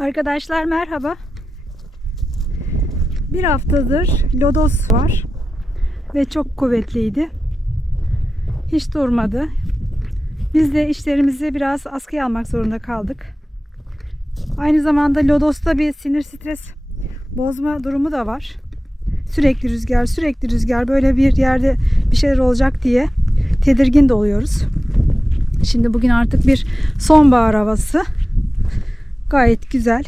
Arkadaşlar merhaba. Bir haftadır lodos var ve çok kuvvetliydi. Hiç durmadı. Biz de işlerimizi biraz askıya almak zorunda kaldık. Aynı zamanda lodosta bir sinir stres bozma durumu da var. Sürekli rüzgar, sürekli rüzgar böyle bir yerde bir şeyler olacak diye tedirgin de oluyoruz. Şimdi bugün artık bir sonbahar havası. Gayet güzel.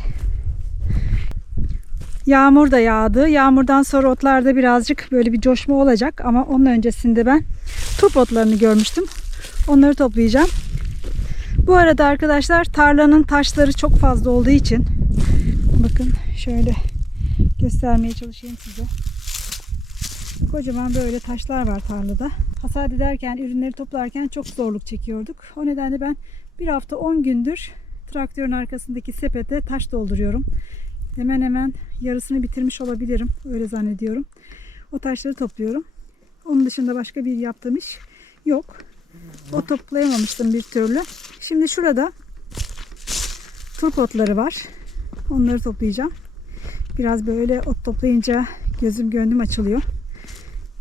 Yağmur da yağdı. Yağmurdan sonra otlarda birazcık böyle bir coşma olacak ama onun öncesinde ben turp otlarını görmüştüm. Onları toplayacağım. Bu arada arkadaşlar tarlanın taşları çok fazla olduğu için bakın şöyle göstermeye çalışayım size. Kocaman böyle taşlar var tarlada. Hasat ederken, ürünleri toplarken çok zorluk çekiyorduk. O nedenle ben bir hafta 10 gündür traktörün arkasındaki sepete taş dolduruyorum. Hemen hemen yarısını bitirmiş olabilirim. Öyle zannediyorum. O taşları topluyorum. Onun dışında başka bir yaptığım iş yok. O toplayamamıştım bir türlü. Şimdi şurada turp otları var. Onları toplayacağım. Biraz böyle ot toplayınca gözüm gönlüm açılıyor.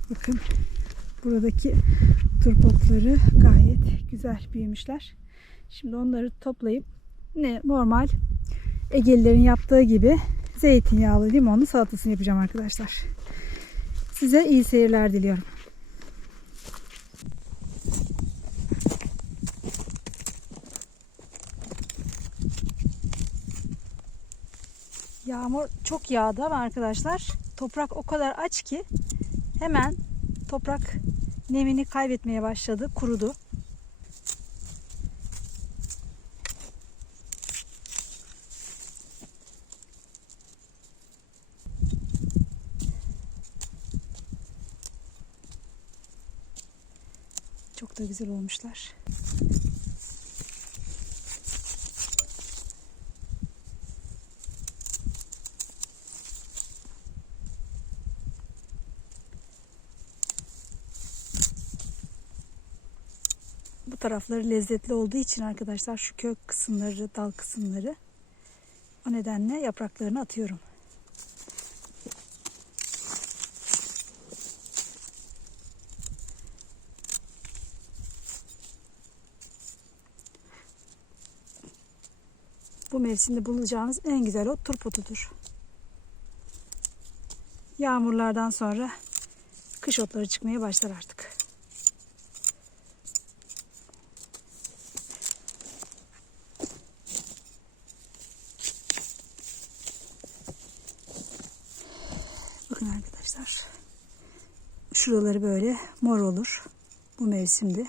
Bakın buradaki turp otları gayet güzel büyümüşler. Şimdi onları toplayıp ne normal Egelilerin yaptığı gibi zeytinyağlı limonlu salatasını yapacağım arkadaşlar. Size iyi seyirler diliyorum. Yağmur çok yağdı ama arkadaşlar toprak o kadar aç ki hemen toprak nemini kaybetmeye başladı, kurudu. Da güzel olmuşlar. Bu tarafları lezzetli olduğu için arkadaşlar şu kök kısımları, dal kısımları o nedenle yapraklarını atıyorum. Mevsimde bulacağınız en güzel ot turp otudur. Yağmurlardan sonra kış otları çıkmaya başlar artık. Bakın arkadaşlar. Şuraları böyle mor olur bu mevsimde.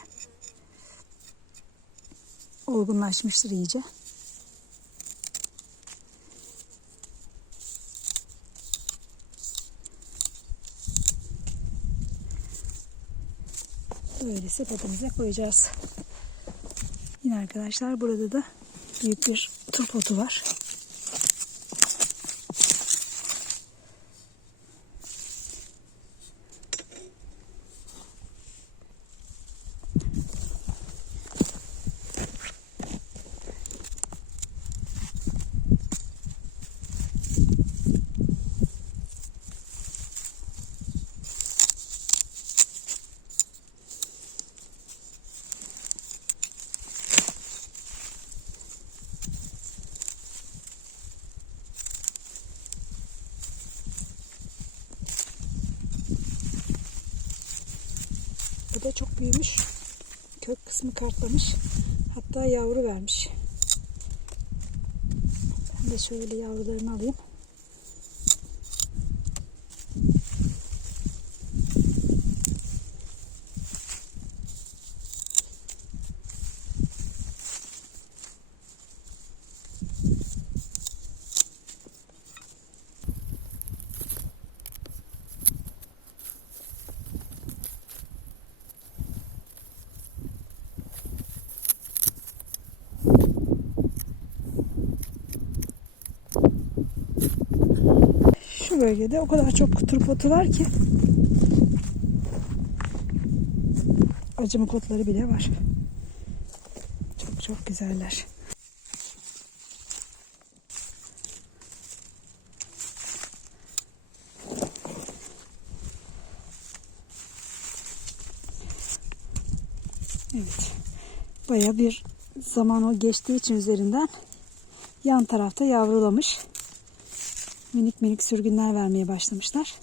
Olgunlaşmıştır iyice. Böyle sepetimize koyacağız. Yine arkadaşlar burada da büyük bir turp otu var. Da çok büyümüş. Kök kısmı kartlamış. Hatta yavru vermiş. Ben de şöyle yavrularını alayım. şu bölgede o kadar çok turpotu var ki acımık otları bile var. Çok çok güzeller. Evet. Baya bir zaman o geçtiği için üzerinden yan tarafta yavrulamış. Minik minik sürgünler vermeye başlamışlar.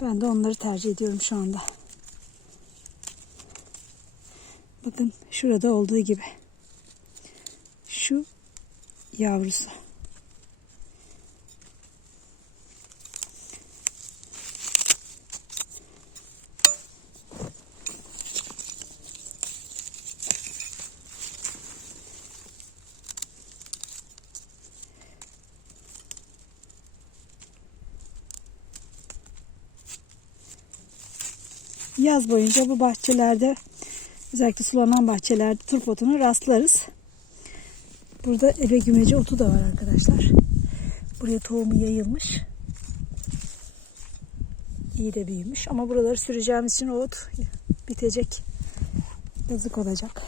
Ben de onları tercih ediyorum şu anda. Bakın şurada olduğu gibi. Şu yavrusu. Yaz boyunca bu bahçelerde özellikle sulanan bahçelerde turpotuna rastlarız. Burada ebe gümeci otu da var arkadaşlar. Buraya tohumu yayılmış. İyi de büyümüş. Ama buraları süreceğimiz için ot bitecek. Yazık olacak.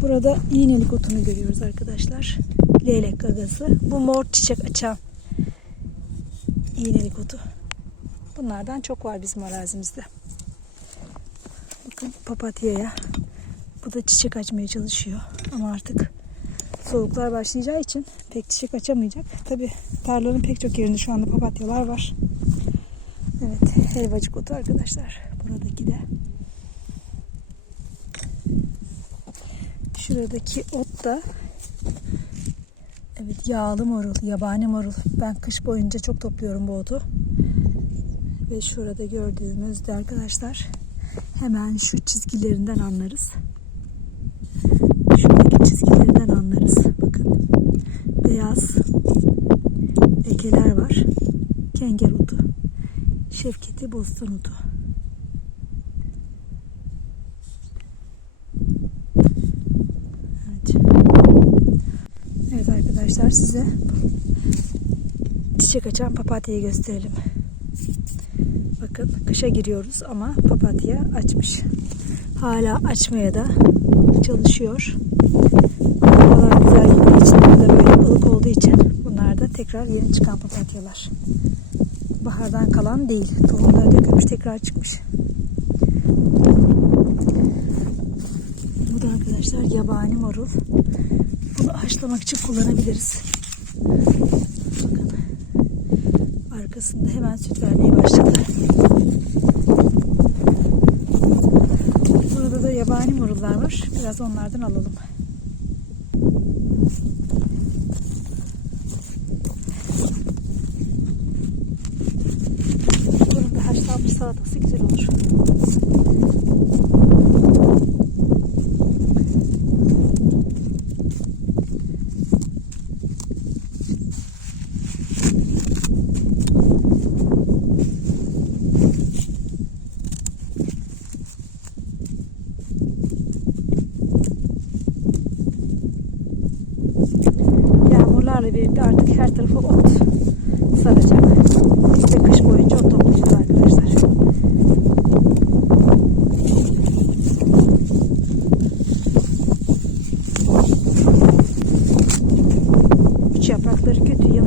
Burada iğnelik otunu görüyoruz arkadaşlar. Leylek gagası. Bu mor çiçek açan iğnelik otu. Bunlardan çok var bizim arazimizde. Bakın papatyaya. Bu da çiçek açmaya çalışıyor. Ama artık soğuklar başlayacağı için pek çiçek açamayacak. Tabi tarlanın pek çok yerinde şu anda papatyalar var. Evet helvacık otu arkadaşlar. Buradaki de. Şuradaki ot da evet yağlı marul, yabani marul. Ben kış boyunca çok topluyorum bu otu. Ve şurada gördüğümüzde arkadaşlar hemen şu çizgilerinden anlarız. Şuradaki çizgilerinden anlarız. Bakın beyaz lekeler var. Kenger otu. Şevketi bostan otu. Evet. Arkadaşlar size çiçek açan papatyayı gösterelim. Bakın kışa giriyoruz ama papatya açmış. Hala açmaya da çalışıyor. Havalar güzel gittiği için de böyle ılık olduğu için bunlar da tekrar yeni çıkan papatyalar. Bahardan kalan değil. Tohumları dökülmüş tekrar çıkmış. Bu da arkadaşlar yabani marul. Bunu haşlamak için kullanabiliriz. Arkasında hemen süt vermeye başladı. Burada da yabani marullar var. Biraz onlardan alalım. kötü ya.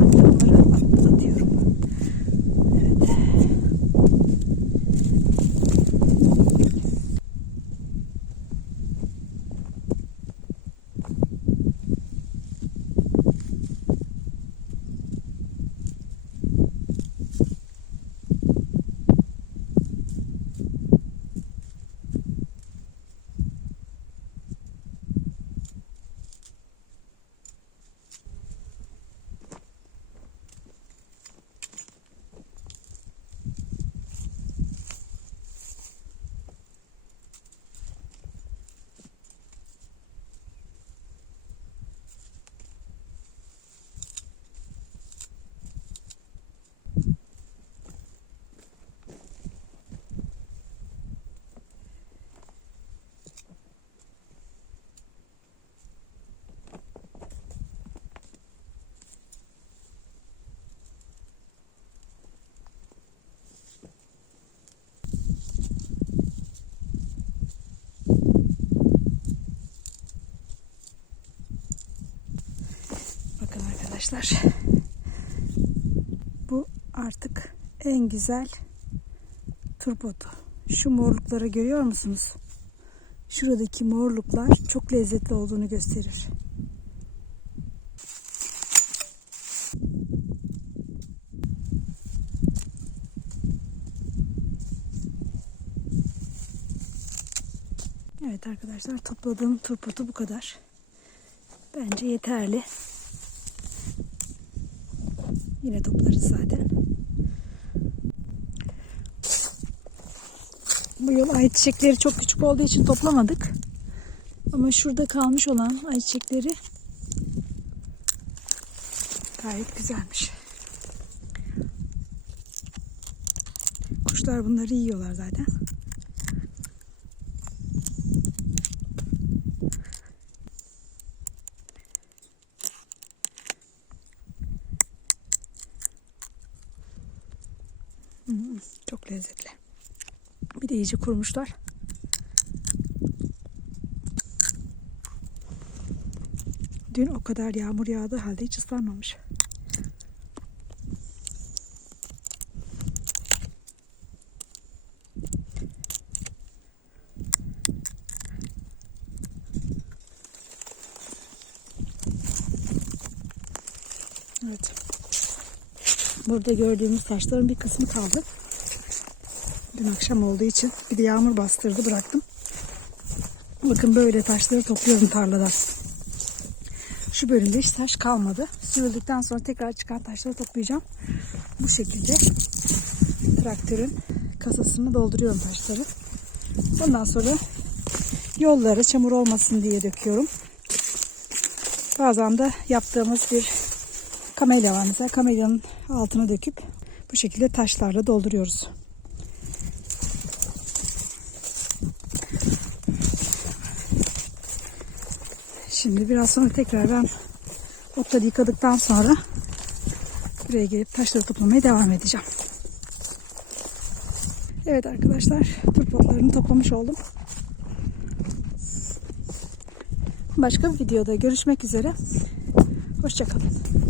Arkadaşlar. Bu artık en güzel turbotu. Şu morlukları görüyor musunuz? şuradaki morluklar çok lezzetli olduğunu gösterir. Evet arkadaşlar topladığım turpotu bu kadar. Bence yeterli. Yine toplarız zaten. Bu yıl ayçiçekleri çok küçük olduğu için toplamadık. Ama şurada kalmış olan ayçiçekleri gayet güzelmiş. Kuşlar bunları yiyorlar zaten. Çok lezzetli. Bir de iyice kurumuşlar. Dün o kadar yağmur yağdı halde hiç ıslanmamış. Evet. Burada gördüğümüz taşların bir kısmı kaldı. Dün akşam olduğu için bir de yağmur bastırdı bıraktım. Bakın böyle taşları topluyorum tarladan. Şu bölümde hiç taş kalmadı. Sürüldükten sonra tekrar çıkan taşları toplayacağım. Bu şekilde traktörün kasasını dolduruyorum taşları. Ondan sonra yollara çamur olmasın diye döküyorum. Bazen de yaptığımız bir kamelya var mesela. Kamelyanın altına döküp bu şekilde taşlarla dolduruyoruz. Şimdi biraz sonra tekrar ben otları yıkadıktan sonra buraya gelip taşları toplamaya devam edeceğim. Evet arkadaşlar turp otlarını toplamış oldum. Başka bir videoda görüşmek üzere. Hoşçakalın.